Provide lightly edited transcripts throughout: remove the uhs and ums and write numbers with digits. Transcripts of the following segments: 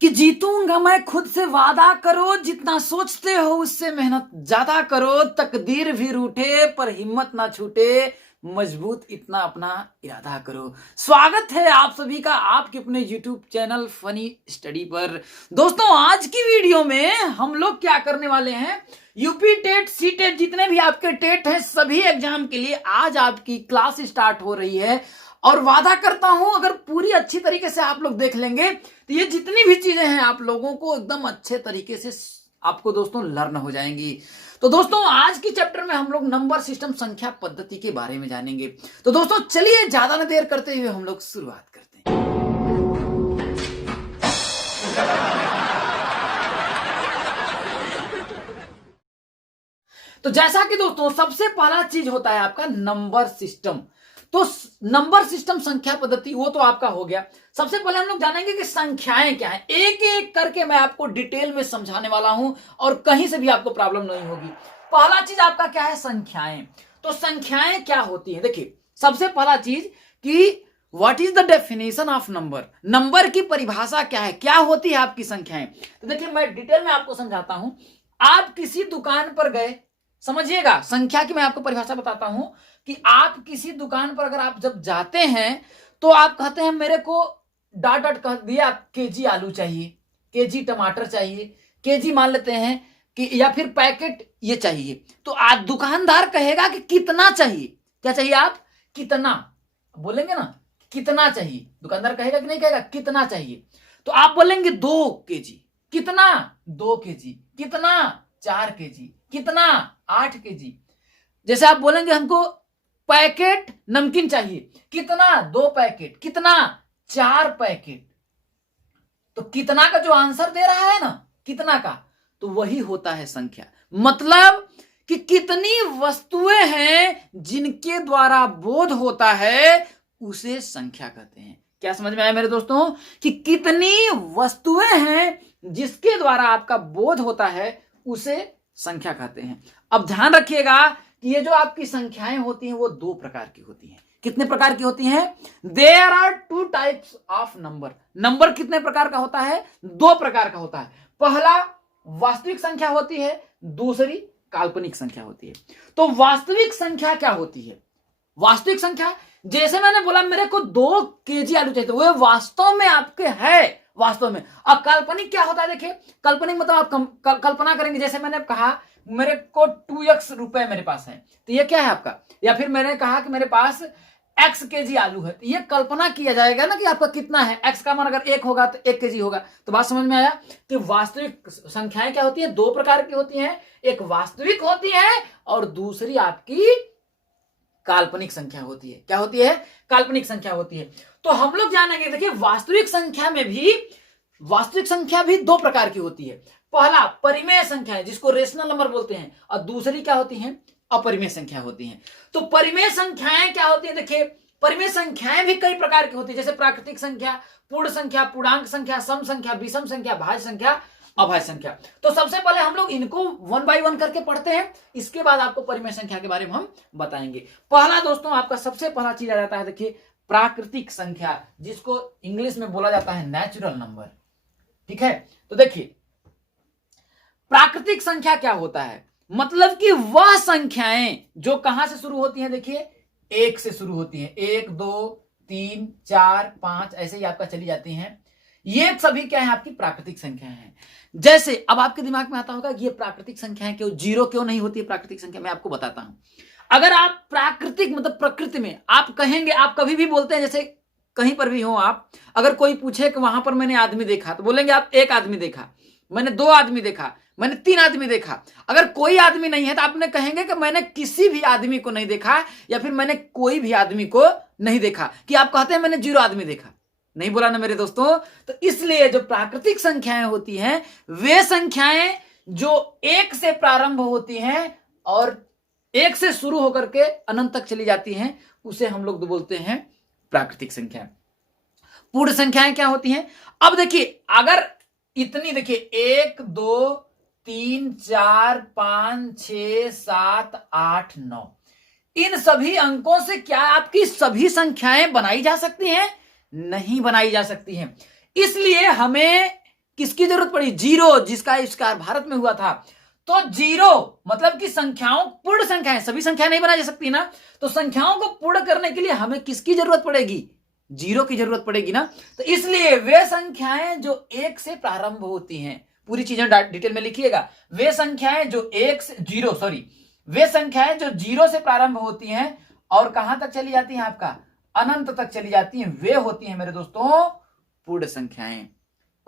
कि जीतूंगा मैं खुद से वादा करो, जितना सोचते हो उससे मेहनत ज्यादा करो, तकदीर भी रूठे पर हिम्मत ना छूटे, मजबूत इतना अपना इरादा करो। स्वागत है आप सभी का आपके अपने YouTube चैनल फनी स्टडी पर। दोस्तों आज की वीडियो में हम लोग क्या करने वाले हैं, यूपी टेट सी टेट जितने भी आपके टेट हैं सभी एग्जाम के लिए आज आपकी क्लास स्टार्ट हो रही है। और वादा करता हूं अगर पूरी अच्छी तरीके से आप लोग देख लेंगे तो ये जितनी भी चीजें हैं आप लोगों को एकदम अच्छे तरीके से आपको दोस्तों लर्न हो जाएंगी। तो दोस्तों आज की चैप्टर में हम लोग नंबर सिस्टम संख्या पद्धति के बारे में जानेंगे। तो दोस्तों चलिए ज्यादा न देर करते हुए हम लोग शुरुआत करते हैं। तो जैसा कि दोस्तों सबसे पहला चीज होता है आपका नंबर सिस्टम। तो नंबर सिस्टम संख्या पद्धति वो तो आपका हो गया। सबसे पहले हम लोग जानेंगे कि संख्याएं क्या है, एक एक करके मैं आपको डिटेल में समझाने वाला हूं और कहीं से भी आपको प्रॉब्लम नहीं होगी। पहला चीज आपका क्या है, संख्याएं। तो संख्याएं क्या होती है, देखिए सबसे पहला चीज कि what is the definition of number, number की परिभाषा क्या है, क्या होती है आपकी संख्याएं। तो देखिए मैं डिटेल में आपको समझाता हूं। आप किसी दुकान पर गए, समझिएगा संख्या की मैं आपको परिभाषा बताता हूं कि आप किसी दुकान पर अगर आप जब जाते हैं तो आप कहते हैं मेरे को डॉट डॉट कह दिया केजी आलू चाहिए, केजी टमाटर चाहिए, केजी मान लेते हैं कि या फिर पैकेट ये चाहिए। तो आज दुकानदार कहेगा कि कितना चाहिए, क्या चाहिए आप, कितना बोलेंगे ना, कितना चाहिए। दुकानदार कहेगा कि नहीं कहेगा, कितना चाहिए। तो आप बोलेंगे 2 केजी, कितना 2 केजी, कितना 4 केजी, कितना 8 केजी। जैसे आप बोलेंगे हमको पैकेट नमकीन चाहिए, कितना 2 पैकेट, कितना 4 पैकेट। तो कितना का जो आंसर दे रहा है ना, कितना का, तो वही होता है संख्या। मतलब कि कितनी वस्तुएं हैं जिनके द्वारा बोध होता है उसे संख्या कहते हैं। क्या समझ में आया मेरे दोस्तों, कि कितनी वस्तुएं हैं जिसके द्वारा आपका बोध होता है उसे संख्या कहते हैं। अब ध्यान रखिएगा कि ये जो आपकी संख्याएं होती हैं वो 2 प्रकार की होती हैं। कितने प्रकार की होती हैं, there are 2 types of number. Number कितने प्रकार का होता है, 2 प्रकार का होता है। पहला वास्तविक संख्या होती है, दूसरी काल्पनिक संख्या होती है। तो वास्तविक संख्या क्या होती है, वास्तविक संख्या जैसे मैंने बोला मेरे को 2 केजी आलू चाहिए, तो वो वास्तव में आपके है, वास्तव में। अब काल्पनिक क्या होता है, देखिए काल्पनिक मतलब आप कल्पना करेंगे, जैसे मैंने कहा मेरे को 2x रुपए मेरे पास है, तो ये क्या है आपका, या फिर मैंने कहा कि मेरे पास x केजी आलू है, तो ये कल्पना किया जाएगा ना कि आपका कितना है। x का मान अगर 1 होगा तो 1 केजी होगा। तो बात समझ में आया कि वास्तविक संख्याएं क्या होती है, 2 प्रकार की होती हैं, एक वास्तविक होती है और दूसरी आपकी काल्पनिक संख्या होती है। क्या होती है, काल्पनिक संख्या होती है। तो हम लोग जानेंगे, देखिए वास्तविक संख्या भी 2 प्रकार की होती है। पहला परिमेय संख्या है जिसको रेशनल नंबर बोलते हैं, और दूसरी क्या होती है, अपरिमेय संख्या होती है। तो परिमेय संख्याएं क्या होती है, देखिए परिमेय संख्याएं भी कई प्रकार की होती है, जैसे प्राकृतिक संख्या, पूर्ण संख्या, पूर्णांक संख्या, सम संख्या, विषम संख्या, भाज्य संख्या, अभाज्य संख्या। तो सबसे पहले हम लोग इनको 1 बाय 1 करके पढ़ते हैं, इसके बाद आपको परिमेय संख्या के बारे में हम बताएंगे। पहला दोस्तों आपका सबसे पहला चीज आ जाता है, देखिए प्राकृतिक संख्या, जिसको इंग्लिश में बोला जाता है नेचुरल नंबर। ठीक है, तो देखिए प्राकृतिक संख्या क्या होता है, मतलब कि वह संख्याएं जो कहां से शुरू होती हैं, देखिए 1 से शुरू होती हैं, 1 2 3 4 5 ऐसे ही आपका चली जाती हैं। ये सभी क्या है, आपकी प्राकृतिक संख्याएं हैं। जैसे अब आपके दिमाग में आता होगा कि ये प्राकृतिक संख्याएं क्यों 0 क्यों नहीं होती है प्राकृतिक संख्या, मैं आपको बताता हूं। अगर आप प्राकृतिक मतलब प्रकृति में आप कहेंगे, आप कभी भी बोलते हैं, जैसे कहीं पर भी हो आप, अगर कोई पूछे कि वहां पर मैंने आदमी देखा, तो बोलेंगे आप 1 आदमी देखा, मैंने 2 आदमी देखा, मैंने 3 आदमी देखा। अगर कोई आदमी नहीं है तो आपने कहेंगे कि मैंने किसी भी आदमी को नहीं देखा, या फिर मैंने कोई भी आदमी को नहीं देखा, कि आप कहते हैं मैंने 0 आदमी देखा। नहीं बोला ना मेरे दोस्तों। तो इसलिए जो प्राकृतिक संख्याएं होती हैं वे संख्याएं जो 1 से प्रारंभ होती हैं और 1 से शुरू होकर के अनंत तक चली जाती हैं, उसे हम लोग बोलते हैं प्राकृतिक संख्या। पूर्ण संख्याएं क्या होती हैं, अब देखिए अगर इतनी, देखिए 1 2 3 4 5 6 7 8 9, इन सभी अंकों से क्या आपकी सभी संख्याएं बनाई जा सकती हैं, नहीं बनाई जा सकती हैं। इसलिए हमें किसकी जरूरत पड़ी? जीरो, जिसका आविष्कार भारत में हुआ था। तो जीरो मतलब कि संख्याओं, पूर्ण संख्याएं, सभी संख्याएं नहीं बनाई जा सकती ना, तो संख्याओं को पूर्ण करने के लिए हमें किसकी जरूरत पड़ेगी? जीरो की जरूरत पड़ेगी ना। तो इसलिए वे संख्याएं जो एक से प्रारंभ होती हैं, पूरी चीजें डिटेल में लिखिएगा, वे संख्याएं जो वे संख्याएं जो जीरो से प्रारंभ होती हैं और कहां तक चली जाती हैं? आपका अनंत तक चली जाती हैं, वे होती हैं मेरे दोस्तों पूर्ण संख्याएं।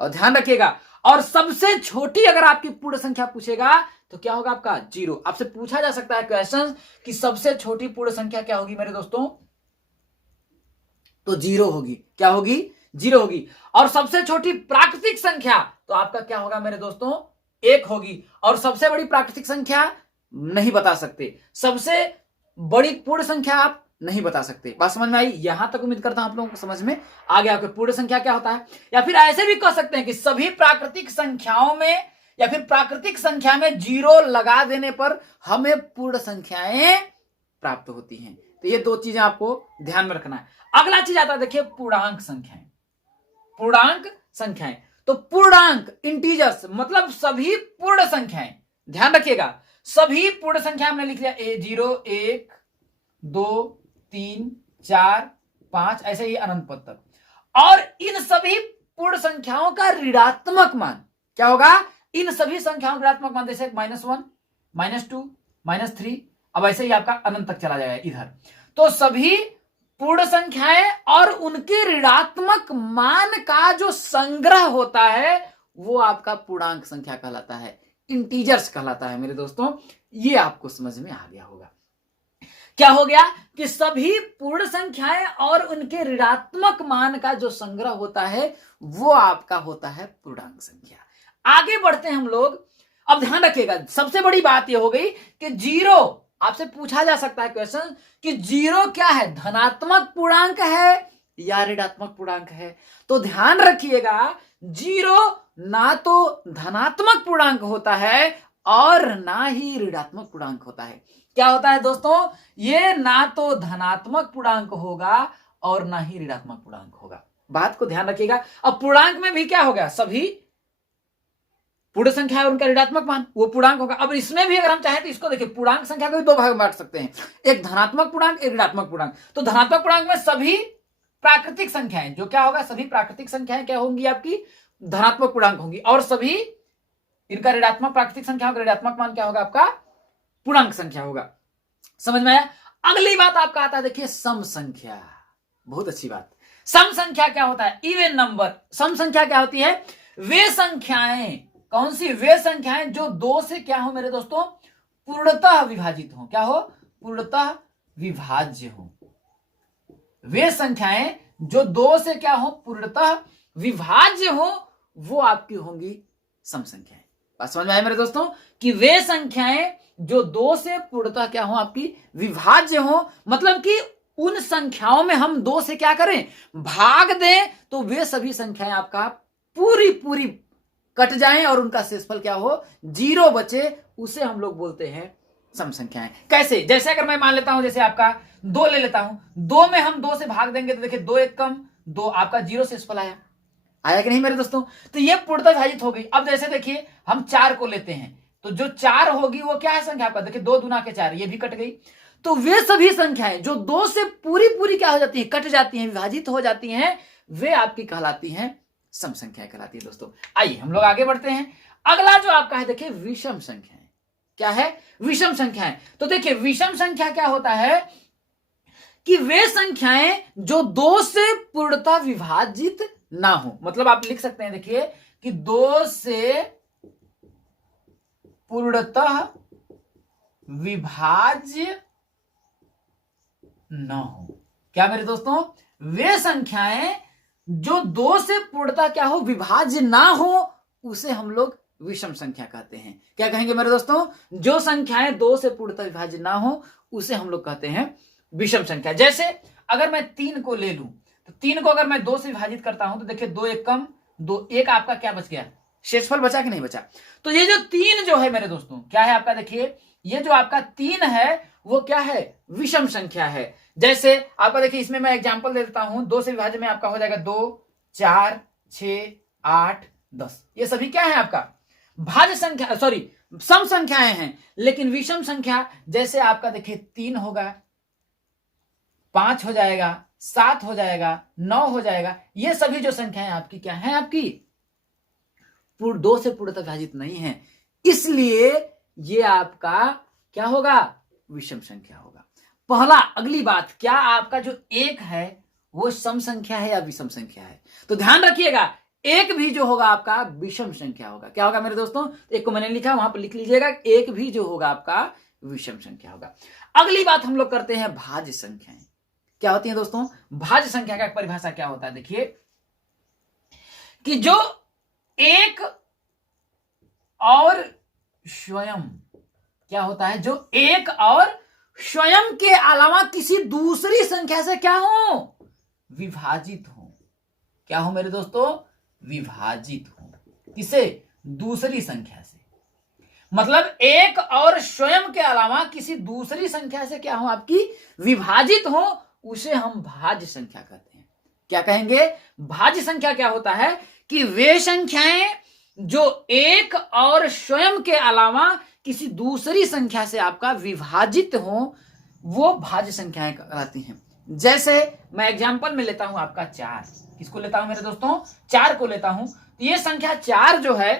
और ध्यान रखिएगा, और सबसे छोटी अगर आपकी पूर्ण संख्या पूछेगा तो क्या होगा? आपका जीरो। आपसे पूछा जा सकता है क्वेश्चन कि सबसे छोटी पूर्ण संख्या क्या होगी मेरे दोस्तों? तो जीरो होगी। क्या होगी? जीरो होगी। और सबसे छोटी प्राकृतिक संख्या तो आपका क्या होगा मेरे दोस्तों? एक होगी। और सबसे बड़ी प्राकृतिक संख्या नहीं बता सकते, सबसे बड़ी पूर्ण संख्या आप नहीं बता सकते। बात समझ में आई? यहां तक उम्मीद करता हूं आप लोगों को समझ में आ गया कि पूर्ण संख्या क्या होता है। या फिर ऐसे भी कह सकते हैं कि सभी प्राकृतिक संख्याओं में या फिर प्राकृतिक संख्या में जीरो लगा देने पर हमें पूर्ण संख्याएं प्राप्त होती हैं। तो ये दो चीजें आपको ध्यान में रखना है। अगला चीज आता है, देखिए पूर्णांक संख्याएं। पूर्णांक संख्याएं, तो पूर्णांक इंटीजर्स मतलब सभी पूर्ण संख्याएं। ध्यान रखिएगा, सभी पूर्ण संख्या हमने लिख लिया, 0, 1, 2, 3, 4, 5, ऐसे ही अनंत पद तक। और इन सभी पूर्ण संख्याओं का ऋणात्मक मान क्या होगा? इन सभी संख्याओं का ऋणात्मक मान, जैसे -1, -2, -3, अब ऐसे ही आपका अनंत तक चला जाएगा इधर। तो सभी पूर्ण संख्याएं और उनके ऋणात्मक मान का जो संग्रह होता है वो आपका पूर्णांक संख्या कहलाता है, इंटीजर्स कहलाता है मेरे दोस्तों। ये आपको समझ में आ गया होगा। क्या हो गया कि सभी पूर्ण संख्याएं और उनके ऋणात्मक मान का जो संग्रह होता है वो आपका होता है पूर्णांक संख्या। आगे बढ़ते हैं हम लोग। अब ध्यान रखिएगा, सबसे बड़ी बात यह हो गई कि जीरो, आपसे पूछा जा सकता है क्वेश्चन कि जीरो क्या है? धनात्मक पूर्णांक है या ऋणात्मक पूर्णांक है? तो ध्यान रखिएगा, जीरो ना तो धनात्मक पूर्णांक होता है और ना ही ऋणात्मक पूर्णांक होता है। क्या होता है दोस्तों? ये ना तो धनात्मक पूर्णांक होगा और ना ही ऋणात्मक पूर्णांक होगा। बात को ध्यान रखिएगा। अब पूर्णांक में भी क्या होगा? सभी पूर्ण संख्या है उनका ऋणात्मक मान, वो पूर्णांक होगा। अब इसमें भी अगर हम चाहें तो इसको देखिए, पूर्णांक संख्या को भी दो भाग में बांट सकते हैं, एक धनात्मक पूर्णांक, एक ऋणात्मक पूर्णांक। तो धनात्मक पूर्णांक में सभी प्राकृतिक संख्याएं, जो क्या होगा? सभी प्राकृतिक संख्याएं क्या होंगी? आपकी धनात्मक पूर्णांक होंगी। और सभी इनका ऋणात्मक प्राकृतिक संख्याओं का ऋणात्मक मान क्या होगा? आपका पूर्णांक संख्या होगा। समझ में आया? अगली बात आपका आता है, देखिए सम संख्या। बहुत अच्छी बात। सम संख्या क्या होता है? Even number. सम संख्या क्या होती है? वे संख्याएं, कौन सी? वे संख्याएं जो दो से क्या हो मेरे दोस्तों? पूर्णतः विभाजित हो। क्या हो? पूर्णतः विभाज्य हो। वे संख्याएं जो दो से क्या हो? पूर्णतः विभाज्य हो, वो आपकी होंगी सम संख्याएं। बात समझ में आया मेरे दोस्तों कि वे संख्याएं जो दो से पूर्णतः क्या हो? आपकी विभाज्य हो, मतलब कि उन संख्याओं में हम दो से क्या करें? भाग दें, तो वे सभी संख्याएं आपका पूरी कट जाएं और उनका शेषफल क्या हो? जीरो बचे, उसे हम लोग बोलते हैं सम संख्याएं। कैसे? जैसे अगर मैं मान लेता हूं, जैसे आपका 2 ले लेता हूं, 2 में हम 2 से भाग देंगे तो देखिए 2 1 कम 2, आपका जीरो शेषफल आया कि नहीं मेरे दोस्तों? तो ये पूर्णतः विभाजित हो गई। अब जैसे देखिए हम 4 को लेते हैं, तो जो 4 होगी वो क्या है संख्या आपका? देखिए 2 दूना के 4, ये भी कट गई। तो वे सभी संख्याएं जो 2 से पूरी क्या हो जाती है? कट जाती हैं, विभाजित हो जाती हैं, वे आपकी कहलाती हैं सम संख्या कहलाती है दोस्तों। आइए हम लोग आगे बढ़ते हैं। अगला जो आपका है, देखिए विषम संख्याएं। क्या है? विषम संख्याएं। तो देखिए विषम संख्या क्या होता है कि वे संख्याएं जो 2 से पूर्णतः विभाजित ना हो। मतलब आप लिख सकते हैं, देखिए कि 2 से पूर्णतः विभाज्य न हो। क्या मेरे दोस्तों? वे संख्याएं जो 2 से पूर्णतः क्या हो? विभाज्य ना हो, उसे हम लोग विषम संख्या कहते हैं। क्या कहेंगे मेरे दोस्तों? जो संख्याएं 2 से पूर्णतः विभाज्य ना हो, उसे हम लोग कहते हैं विषम संख्या। जैसे अगर मैं 3 को ले लूं, तो 3 को अगर मैं 2 से विभाजित करता हूं तो देखिए 2 1 कम 2, 1 आपका क्या बच गया? शेषफल बचा कि नहीं बचा? तो ये जो 3 जो है मेरे दोस्तों, क्या है आपका? देखिए ये जो आपका 3 है वो क्या है? विषम संख्या है। जैसे आपका देखिए, इसमें मैं एग्जांपल दे देता हूं, 2 से विभाजन में आपका हो जाएगा 2 4 6 8 10। ये सभी क्या है आपका भाज्य संख्या, सॉरी सम संख्याएं हैं। लेकिन विषम संख्या जैसे आपका देखिए 3 होगा, 5 हो जाएगा, 7 हो जाएगा, 9 हो जाएगा, ये सभी जो संख्याएं आपकी क्या है, आपकी 2 से पूर्णतः विभाजित नहीं है, इसलिए ये आपका क्या होगा, विषम संख्या होगा। पहला, अगली बात, क्या आपका जो 1 है वो सम संख्या है या विषम संख्या है? तो ध्यान रखिएगा, 1 भी जो होगा आपका विषम संख्या होगा। क्या होगा मेरे दोस्तों, 1 को मैंने लिखा, वहां पर लिख लीजिएगा, 1 भी जो होगा आपका विषम संख्या होगा। अगली बात हम लोग करते हैं भाज्य संख्याएं। क्या होती है दोस्तों, भाज्य संख्या का परिभाषा क्या होता है, देखिए कि जो 1 और स्वयं, क्या होता है, जो 1 और स्वयं के अलावा किसी दूसरी संख्या से क्या हो, विभाजित हो। क्या हो मेरे दोस्तों, विभाजित हो। किसे, दूसरी संख्या से। मतलब 1 और स्वयं के अलावा किसी दूसरी संख्या से क्या हो, आपकी विभाजित हो, उसे हम भाज्य संख्या कहते हैं। क्या कहेंगे, भाज्य संख्या क्या होता है कि वे संख्याएं जो 1 और स्वयं के अलावा किसी दूसरी संख्या से आपका विभाजित हो, वो भाज्य संख्याएं कहलाती हैं। जैसे मैं एग्जांपल में लेता हूं आपका 4, किसको लेता हूं मेरे दोस्तों, 4 को लेता हूं। तो ये संख्या 4 जो है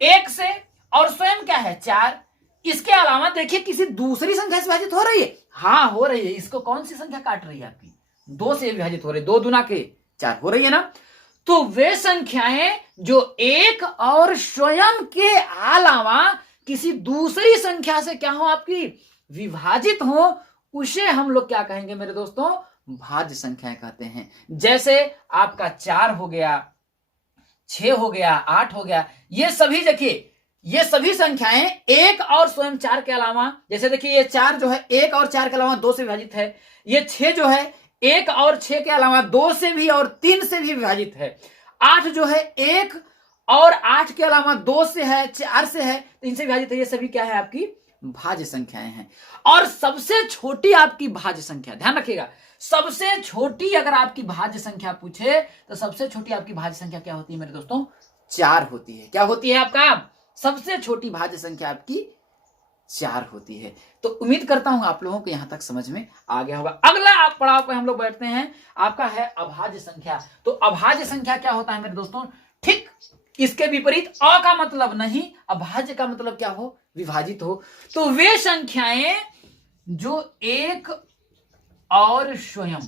1 से और स्वयं क्या है 4, इसके अलावा देखिए किसी दूसरी संख्या से विभाजित हो रही है, हाँ हो रही है। इसको कौन सी संख्या काट रही है, आपकी 2 से विभाजित हो रही है, 2 दूना के 4 हो रही है ना। तो वे संख्याएं जो 1 और स्वयं के अलावा किसी दूसरी संख्या से क्या हो, आपकी विभाजित हो, उसे हम लोग क्या कहेंगे मेरे दोस्तों, भाज्य संख्याएं कहते हैं। जैसे आपका 4 हो गया, 6 हो गया, 8 हो गया, ये सभी देखिए, ये सभी संख्याएं 1 और स्वयं 4 के अलावा, जैसे देखिए ये 4 जो है 1 और 4 के अलावा 2 से विभाजित है। ये 6 जो है 1 और 6 के अलावा 2 से भी और 3 से भी विभाजित है। 8 जो है 1 और 8 के अलावा 2 से है, 4 से है, 3 से विभाजित है। ये सभी क्या है, आपकी भाज्य संख्याएं हैं। और सबसे छोटी आपकी भाज्य संख्या, ध्यान रखिएगा, सबसे छोटी अगर आपकी भाज्य संख्या पूछे तो सबसे छोटी आपकी भाज्य संख्या क्या होती है मेरे दोस्तों, 4 होती है। क्या होती है आपका, सबसे छोटी भाज्य संख्या आपकी 4 होती है। तो उम्मीद करता हूं आप लोगों को यहां तक समझ में आ गया होगा। अगला आप पड़ाव पे हम लोग बैठते हैं, आपका है अभाज्य संख्या। तो अभाज्य संख्या क्या होता है मेरे दोस्तों, ठीक इसके विपरीत, अ का मतलब नहीं, अभाज्य का मतलब क्या हो, विभाजित हो। तो वे संख्याएं जो 1 और स्वयं,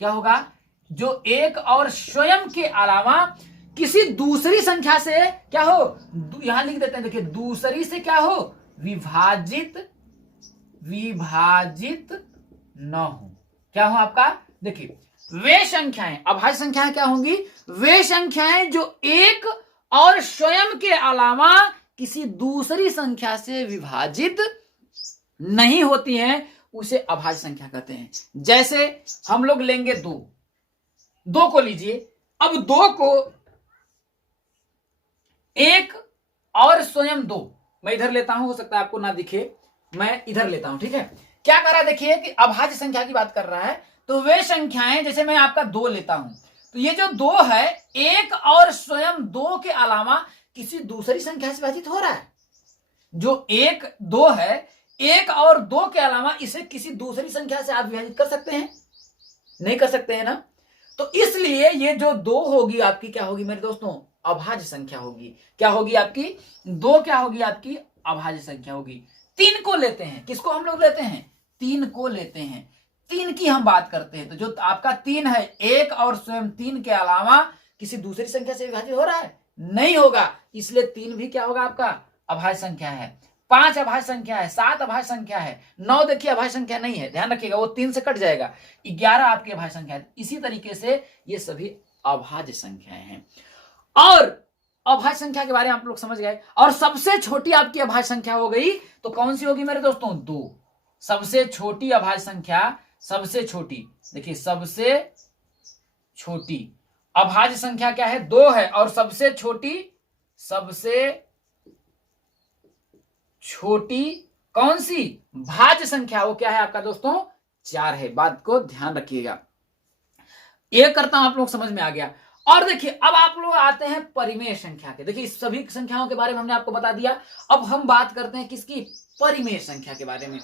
क्या होगा, जो 1 और स्वयं के अलावा किसी दूसरी संख्या से क्या हो, यहां लिख देते हैं, देखिए दूसरी से क्या हो, विभाजित न हो। क्या हो आपका, देखिए वे संख्याएं, अभाज्य संख्याएं क्या होंगी, वे संख्याएं जो 1 और स्वयं के अलावा किसी दूसरी संख्या से विभाजित नहीं होती हैं, उसे अभाज्य संख्या कहते हैं। जैसे हम लोग लेंगे 2 को लीजिए। अब 2 को 1 और स्वयं 2, मैं इधर लेता हूं, हो सकता है आपको ना दिखे, मैं इधर लेता हूं, ठीक है। क्या कर रहा है, देखिए कि अभाज्य संख्या की बात कर रहा है। तो वे संख्याएं, जैसे मैं आपका 2 लेता हूं, तो ये जो 2 है 1 और स्वयं 2 के अलावा किसी दूसरी संख्या से विभाजित हो रहा है। जो 1 2 है, 1 और 2 के अलावा इसे किसी दूसरी संख्या से आप विभाजित कर सकते हैं, नहीं कर सकते हैं ना। तो इसलिए ये जो 2 होगी आपकी क्या होगी मेरे दोस्तों, अभाज्य संख्या होगी। क्या होगी आपकी, 2 क्या होगी आपकी, अभाज्य संख्या होगी। 3 को लेते हैं, किसको हम लोग लेते हैं, 3 को लेते हैं, 3 की हम बात करते हैं। तो जो आपका 3 है, 1 और स्वयं 3 के अलावा किसी दूसरी संख्या से विभाजित हो रहा है, नहीं होगा, इसलिए 3 भी क्या होगा आपका, अभाज्य संख्या है। 5 अभाज्य संख्या है, 7 अभाज्य संख्या है, 9 देखिए अभाज्य संख्या नहीं है, ध्यान रखिएगा वो 3 से कट जाएगा, 11 आपकी अभाज्य संख्या है। इसी तरीके से ये सभी अभाज्य संख्याएं हैं। और अभाज्य संख्या के बारे में आप लोग समझ गए। और सबसे छोटी आपकी अभाज्य संख्या हो गई तो कौन सी होगी मेरे दोस्तों, 2। सबसे छोटी अभाज्य संख्या, सबसे छोटी, देखिए सबसे छोटी अभाज्य संख्या क्या है, 2 है। और सबसे छोटी कौन सी भाज्य संख्या, वो क्या है आपका दोस्तों, 4 है। बात को ध्यान रखिएगा, ये करता हूं आप लोग समझ में आ गया। और देखिए अब आप लोग आते हैं परिमेय संख्या के। देखिए इस सभी संख्याओं के बारे में हमने आपको बता दिया। अब हम बात करते हैं किसकी, परिमेय संख्या के बारे में।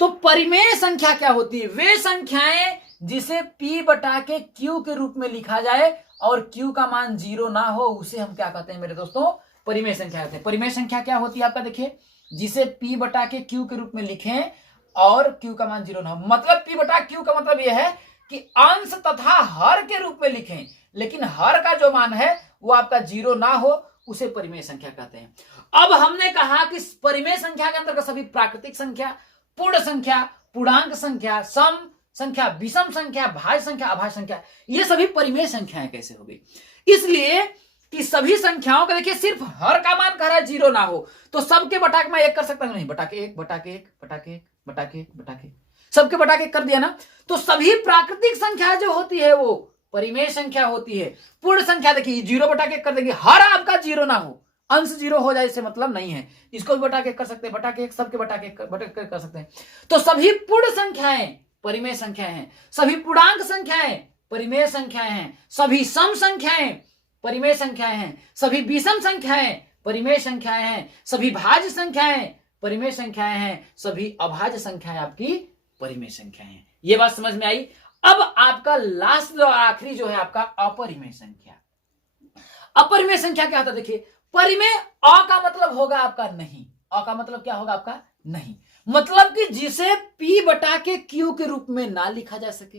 तो परिमेय संख्या क्या होती है, वे संख्याएं जिसे p बटा के q के रूप में लिखा जाए और q का मान 0 ना हो, उसे हम क्या कहते हैं मेरे दोस्तों, परिमेय संख्या कहते हैं। परिमेय संख्या क्या होती है आपका, देखिए जिसे p बटा के q के रूप में लिखें और q का मान 0 ना हो। मतलब p बटा q का मतलब यह है कि अंश तथा हर के रूप में लिखें, लेकिन हर का जो मान है वो आपका 0 ना हो, उसे परिमेय संख्या कहते हैं। अब हमने कहा कि परिमेय संख्या के अंतर्गत सभी प्राकृतिक संख्या, पूर्ण संख्या, पूर्णांक संख्या, सम संख्या, विषम संख्या, भाज्य संख्या, अभाज्य संख्या, ये सभी परिमेय संख्याएं कैसे हो गई, इसलिए कि सभी संख्याओं का देखिए सिर्फ हर का मान कह रहा है 0 ना हो, तो सबके बटा के मैं 1 कर सकता हूं, नहीं, बटा के 1 बटा के 1 बटा के 1 बटा के 1 बटा के, सबके बटा के 1 कर दिया ना। तो सभी प्राकृतिक संख्या जो होती है वो परिमेय संख्या होती है। पूर्ण संख्या देखिए 0 बटा के 1 कर देंगे, हर आपका 0 ना हो, अंश 0 हो जाए इससे मतलब नहीं है, इसको भी बटा के 1 कर सकते हैं, बटा के 1 सबके बटा के 1 कर सकते हैं। तो सभी पूर्ण संख्याएं परिमेय संख्याएं हैं, सभी पूर्णांक संख्याएं परिमेय संख्याएं हैं, सभी सम संख्याएं परिमेय संख्याएं हैं, सभी विषम संख्याएं परिमेय संख्याएं हैं, सभी भाज्य संख्याएं परिमेय संख्याएं हैं, सभी अभाज्य संख्याएं आपकी परिमेय संख्याएं हैं। ये बात समझ में आई। अब आपका लास्ट जो आखिरी जो है आपका अपरिमेय संख्या। अपरिमेय संख्या क्या होता है, देखिए परिमेय अ का मतलब होगा आपका नहीं, अ का मतलब क्या होगा आपका नहीं, मतलब कि जिसे p बटा के q के रूप में ना लिखा जा सके।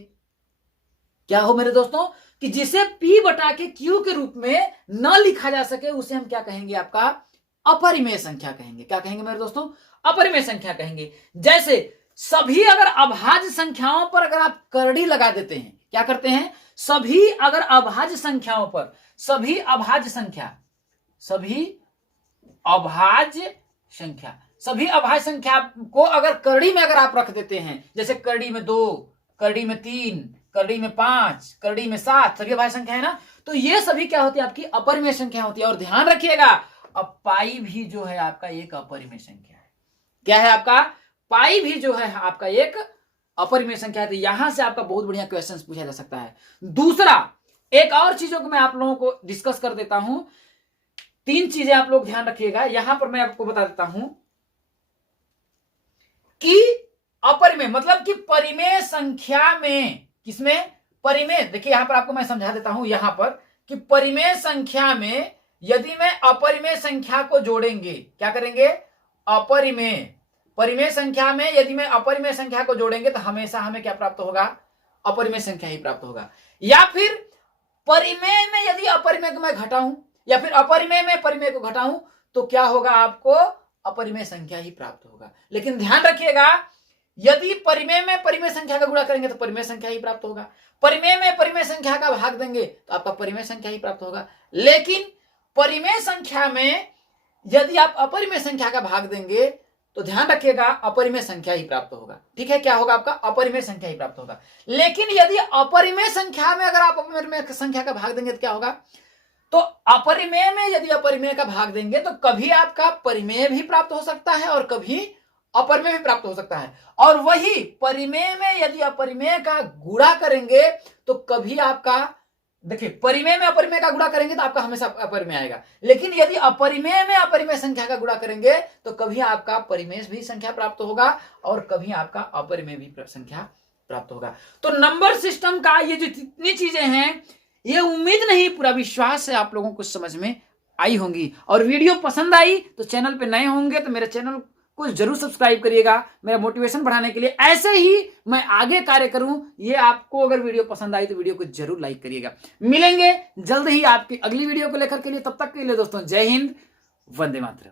क्या हो मेरे दोस्तों, कि जिसे p बटा के q के रूप में न लिखा जा सके, उसे हम क्या कहेंगे, आपका अपरिमेय संख्या कहेंगे। क्या कहेंगे मेरे दोस्तों, अपरिमेय संख्या कहेंगे। जैसे सभी अगर अभाज्य संख्याओं पर अगर आप करड़ी लगा देते हैं, क्या करते हैं, सभी अगर अभाज्य संख्याओं पर, सभी अभाज्य संख्या, सभी अभाज्य संख्या, सभी अभाज्य संख्या को अगर करड़ी में अगर आप रख देते हैं, जैसे करड़ी में 2, करड़ी में 3, करड़ी में 5, करड़ी में 7, सभी अभाज्य संख्या है ना, तो ये सभी क्या होती है, आपकी अपरिमेय संख्या होती है। और ध्यान रखिएगा अब पाई भी जो है आपका एक अपरिमेय संख्या है। क्या है आपका, पाई भी जो है आपका एक अपरिमेय संख्या है। तो यहां से आपका बहुत बढ़िया क्वेश्चन पूछा जा सकता है। दूसरा एक और चीजों को मैं आप लोगों को डिस्कस कर देता हूं, 3 चीजें आप लोग ध्यान रखिएगा। यहां पर मैं आपको बता देता हूं कि अपरिमेय मतलब कि परिमेय संख्या में, किसमें, परिमेय, देखिए यहां पर आपको मैं समझा देता हूं यहां पर कि परिमेय संख्या में यदि मैं अपरिमेय संख्या को जोड़ेंगे, क्या करेंगे, अपरिमेय, परिमेय संख्या में यदि मैं अपरिमेय संख्या को जोड़ेंगे तो हमेशा हमें क्या प्राप्त होगा, अपरिमेय संख्या ही प्राप्त होगा। या फिर परिमेय में यदि अपरिमेय को मैं घटाऊं या फिर अपरिमेय में परिमेय को घटाऊं तो क्या होगा, आपको अपरिमेय संख्या ही प्राप्त होगा। लेकिन ध्यान रखिएगा यदि परिमेय में परिमेय संख्या का गुणा करेंगे तो परिमेय संख्या ही प्राप्त होगा, परिमेय में परिमेय संख्या का भाग देंगे तो आपका परिमेय संख्या ही प्राप्त होगा। लेकिन परिमेय संख्या में यदि आप अपरिमेय संख्या का भाग देंगे तो ध्यान रखिएगा अपरिमेय संख्या ही प्राप्त होगा। ठीक है, क्या होगा, आपका अपरिमेय संख्या ही प्राप्त होगा। लेकिन यदि अपरिमेय संख्या में अगर आप अपरिमेय संख्या का भाग देंगे तो क्या होगा, तो अपरिमेय में यदि अपरिमेय का भाग देंगे तो कभी आपका परिमेय भी प्राप्त हो सकता है और कभी अपरिमेय भी प्राप्त हो सकता है। और वही परिमेय में यदि अपरिमेय का गुणा करेंगे तो कभी आपका, देखिए परिमेय में अपरिमेय का गुणा करेंगे तो आपका हमेशा अपरिमेय आएगा, लेकिन यदि अपरिमेय में अपरिमेय संख्या का गुणा करेंगे तो कभी आपका परिमेय भी संख्या प्राप्त होगा और कभी आपका अपरिमेय भी संख्या प्राप्त होगा। तो नंबर सिस्टम का ये जो जितनी चीजें हैं, ये उम्मीद नहीं पूरा विश्वास है आप लोगों को समझ में आई होंगी। और वीडियो पसंद आई तो चैनल पे नए होंगे तो मेरे चैनल को जरूर सब्सक्राइब करिएगा, मेरा मोटिवेशन बढ़ाने के लिए। ऐसे ही मैं आगे कार्य करूं, ये आपको अगर वीडियो पसंद आई तो वीडियो को जरूर लाइक करिएगा। मिलेंगे जल्द ही आपकी अगली वीडियो को लेकर के लिए, तब तक के लिए दोस्तों जय हिंद, वंदे मातरम।